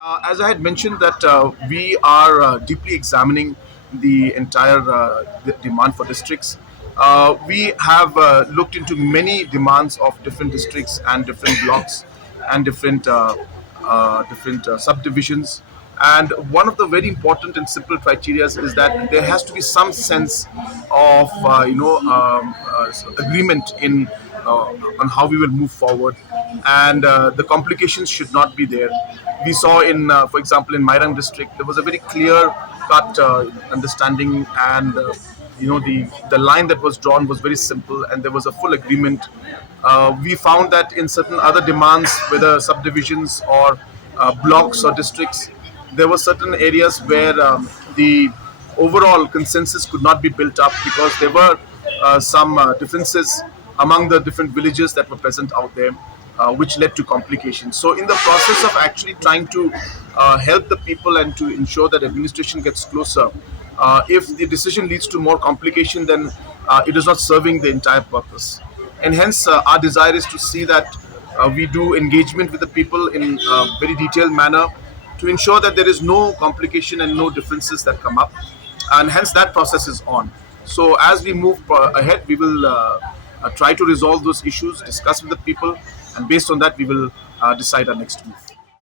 As I had mentioned that we are deeply examining the entire demand for districts. We have looked into many demands of different districts and different blocks and different subdivisions. And one of the very important and simple criteria is that there has to be some sense of agreement in on how we will move forward, and the complications should not be there. We saw in, for example, in Mairang district, there was a very clear cut understanding, and the line that was drawn was very simple, and there was a full agreement. We found that in certain other demands, whether subdivisions or blocks or districts, there were certain areas where the overall consensus could not be built up because there were some differences among the different villages that were present out there, which led to complications. So, in the process of actually trying to help the people and to ensure that administration gets closer, if the decision leads to more complication, then it is not serving the entire purpose. And hence, our desire is to see that we do engagement with the people in a very detailed manner to ensure that there is no complication and no differences that come up, and hence that process is on. So as we move ahead, we will try to resolve those issues, discuss with the people, and based on that we will decide our next move.